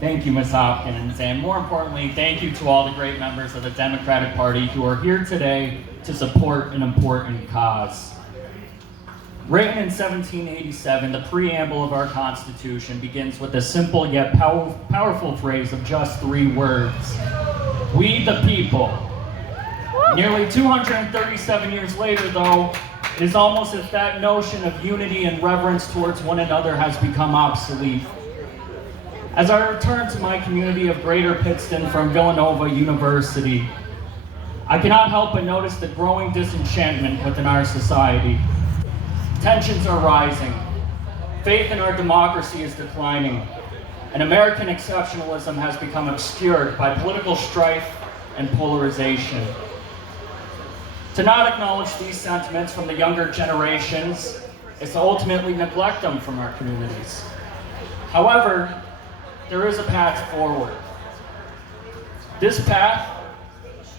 Thank you, Ms. Hopkins, and more importantly, thank you to all the great members of the Democratic Party who are here today to support an important cause. Written in 1787, the preamble of our Constitution begins with a simple yet powerful phrase of just 3 words: "We the people." Nearly 237 years later, though, it is almost as if that notion of unity and reverence towards one another has become obsolete. As I return to my community of Greater Pittston from Villanova University, I cannot help but notice the growing disenchantment within our society. Tensions are rising, faith in our democracy is declining, and American exceptionalism has become obscured by political strife and polarization. To not acknowledge these sentiments from the younger generations is to ultimately neglect them from our communities. However, there is a path forward. This path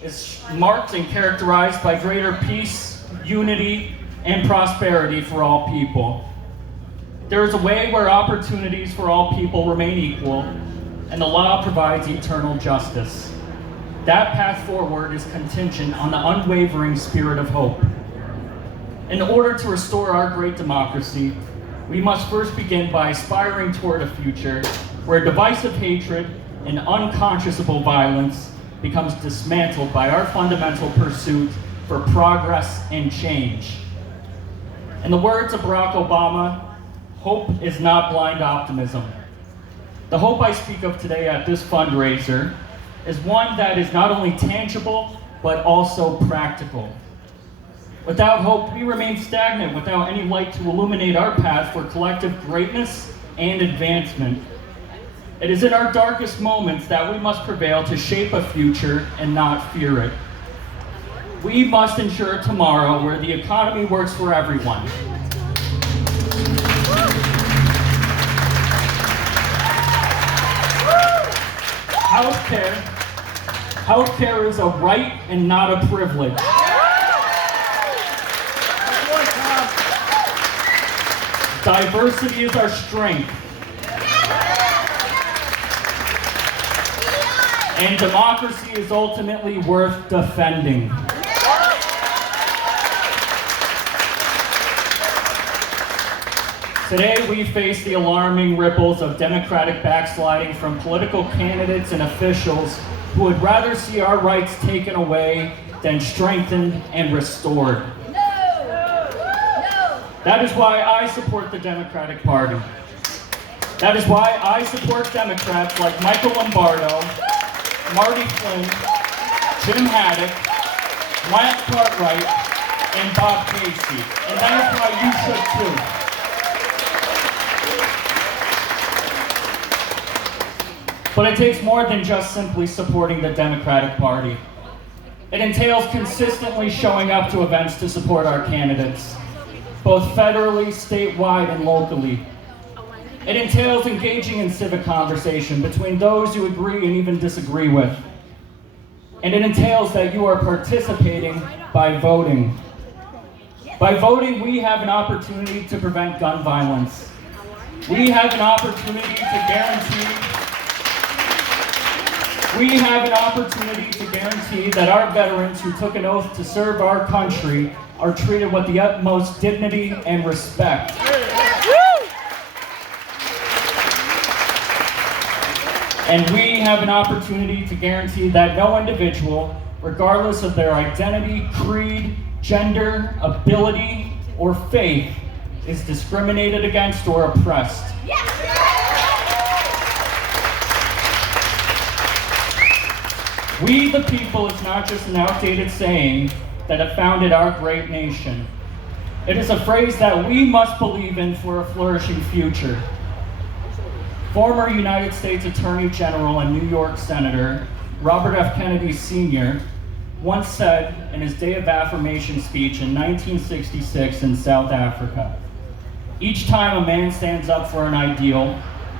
is marked and characterized by greater peace, unity, and prosperity for all people. There is a way where opportunities for all people remain equal, and the law provides eternal justice. That path forward is contingent on the unwavering spirit of hope. In order to restore our great democracy, we must first begin by aspiring toward a future where divisive hatred and unconscionable violence becomes dismantled by our fundamental pursuit for progress and change. In the words of Barack Obama, hope is not blind optimism. The hope I speak of today at this fundraiser is one that is not only tangible, but also practical. Without hope, we remain stagnant without any light to illuminate our path for collective greatness and advancement. It is in our darkest moments that we must prevail to shape a future and not fear it. We must ensure tomorrow where the economy works for everyone. Healthcare is a right and not a privilege. Diversity is our strength. And democracy is ultimately worth defending. Today we face the alarming ripples of Democratic backsliding from political candidates and officials who would rather see our rights taken away than strengthened and restored. That is why I support the Democratic Party. That is why I support Democrats like Michael Lombardo, Marty Flynn, Jim Haddock, Lance Cartwright, and Bob Casey. And that is why you should too. But it takes more than just simply supporting the Democratic Party. It entails consistently showing up to events to support our candidates, both federally, statewide, and locally. It entails engaging in civic conversation between those you agree and even disagree with. And it entails that you are participating by voting. By voting, we have an opportunity to prevent gun violence. We have an opportunity to guarantee that our veterans who took an oath to serve our country are treated with the utmost dignity and respect. And we have an opportunity to guarantee that no individual, regardless of their identity, creed, gender, ability, or faith, is discriminated against or oppressed. We the people is not just an outdated saying that have founded our great nation. It is a phrase that we must believe in for a flourishing future. Former United States Attorney General and New York Senator Robert F. Kennedy Sr. once said in his Day of Affirmation speech in 1966 in South Africa, "Each time a man stands up for an ideal,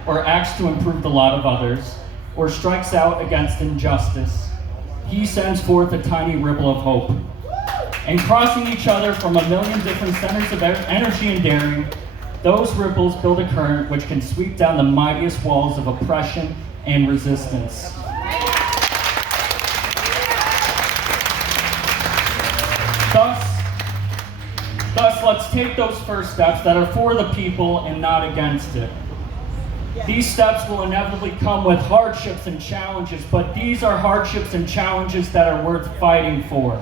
or acts to improve the lot of others, or strikes out against injustice, he sends forth a tiny ripple of hope. And crossing each other from a million different centers of energy and daring, those ripples build a current which can sweep down the mightiest walls of oppression and resistance. Thus, let's take those first steps that are for the people and not against it. These steps will inevitably come with hardships and challenges, but these are hardships and challenges that are worth fighting for.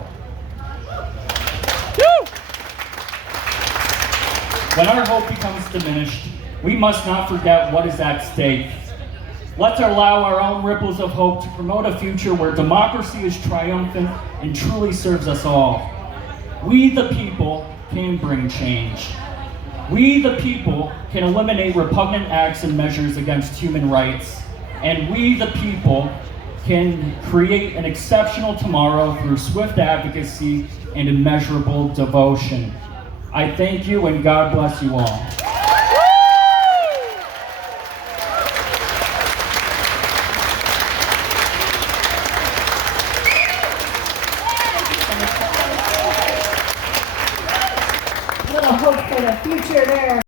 When our hope becomes diminished, we must not forget what is at stake. Let's allow our own ripples of hope to promote a future where democracy is triumphant and truly serves us all. We, the people, can bring change. We, the people, can eliminate repugnant acts and measures against human rights. And we, the people, can create an exceptional tomorrow through swift advocacy and immeasurable devotion. I thank you, and God bless you all. A little hope for the future there.